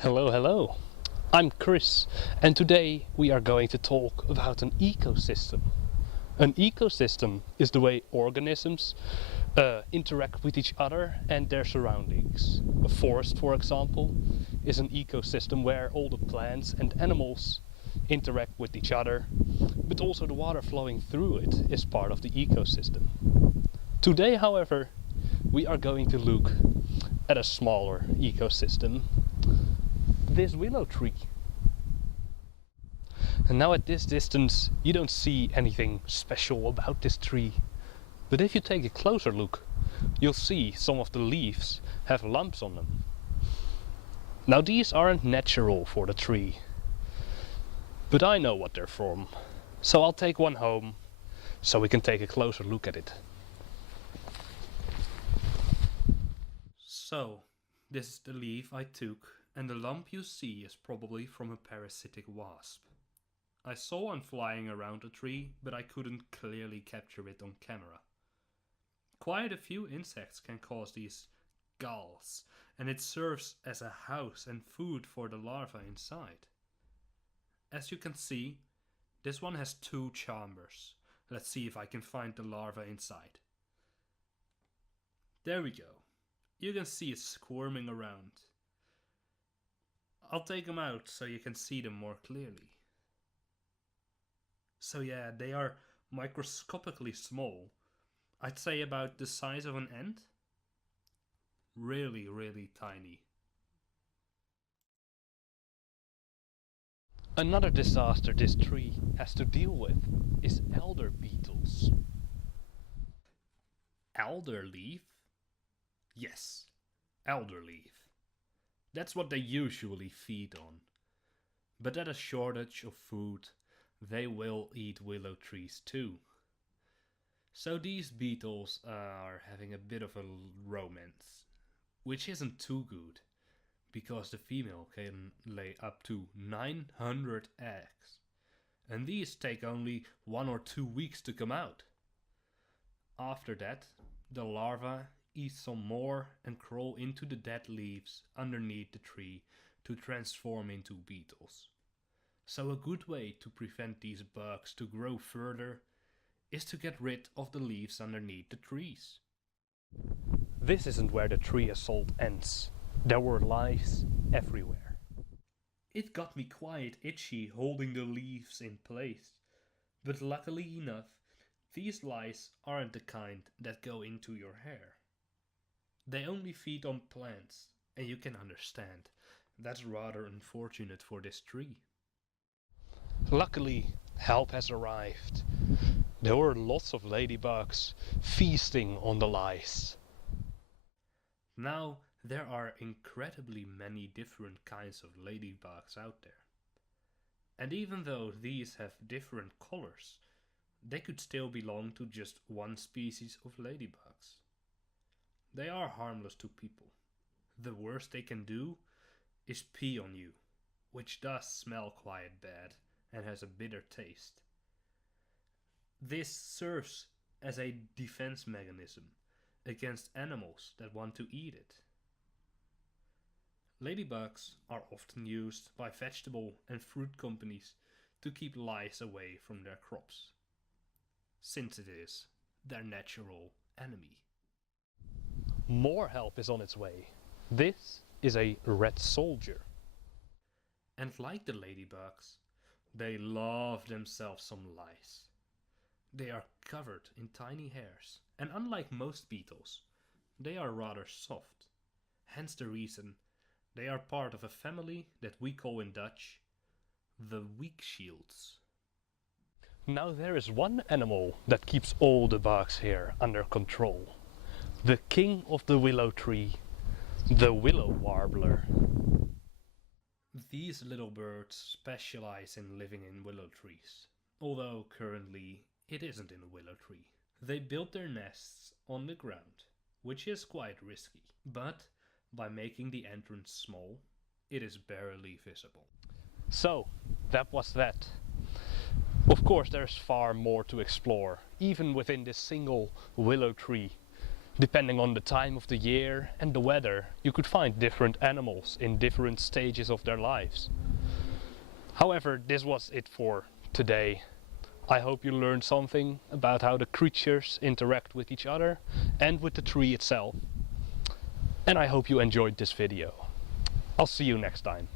Hello, hello. I'm Chris, and today we are going to talk about an ecosystem. An ecosystem is the way organisms interact with each other and their surroundings. A forest, for example, is an ecosystem where all the plants and animals interact with each other, but also the water flowing through it is part of the ecosystem. Today, however, we are going to look at a smaller ecosystem, this willow tree. And now at this distance you don't see anything special about this tree, but if you take a closer look you'll see some of the leaves have lumps on them. Now these aren't natural for the tree, but I know what they're from, so I'll take one home so we can take a closer look at it. So, this is the leaf I took, and the lump you see is probably from a parasitic wasp. I saw one flying around the tree, but I couldn't clearly capture it on camera. Quite a few insects can cause these galls, and it serves as a house and food for the larvae inside. As you can see, this one has 2 chambers. Let's see if I can find the larva inside. There we go. You can see it squirming around. I'll take them out so you can see them more clearly. So yeah, they are microscopically small. I'd say about the size of an ant. Really, really tiny. Another disaster this tree has to deal with is elder beetles. Alder leaf? Yes, alder leaf. That's what they usually feed on. But at a shortage of food, they will eat willow trees too. So these beetles are having a bit of a romance, which isn't too good, because the female can lay up to 900 eggs, and these take only 1 or 2 weeks to come out. After that, the larvae eat some more and crawl into the dead leaves underneath the tree to transform into beetles. So a good way to prevent these bugs to grow further is to get rid of the leaves underneath the trees. This isn't where the tree assault ends. There were lice everywhere. It got me quite itchy holding the leaves in place, but luckily enough, these lice aren't the kind that go into your hair. They only feed on plants, and you can understand, that's rather unfortunate for this tree. Luckily, help has arrived. There were lots of ladybugs feasting on the lice. Now, there are incredibly many different kinds of ladybugs out there. And even though these have different colors, they could still belong to just one species of ladybugs. They are harmless to people. The worst they can do is pee on you, which does smell quite bad and has a bitter taste. This serves as a defense mechanism against animals that want to eat it. Ladybugs are often used by vegetable and fruit companies to keep lice away from their crops, since it is their natural enemy. More help is on its way. This is a red soldier. And like the ladybugs, they love themselves some lice. They are covered in tiny hairs, and unlike most beetles, they are rather soft. Hence the reason they are part of a family that we call in Dutch the weak shields. Now there is one animal that keeps all the bugs here under control. The king of the willow tree, the willow warbler. These little birds specialize in living in willow trees, although currently it isn't in a willow tree. They build their nests on the ground, which is quite risky, but by making the entrance small, it is barely visible. So, that was that. Of course there's far more to explore, even within this single willow tree. Depending on the time of the year and the weather, you could find different animals in different stages of their lives. However, this was it for today. I hope you learned something about how the creatures interact with each other and with the tree itself. And I hope you enjoyed this video. I'll see you next time.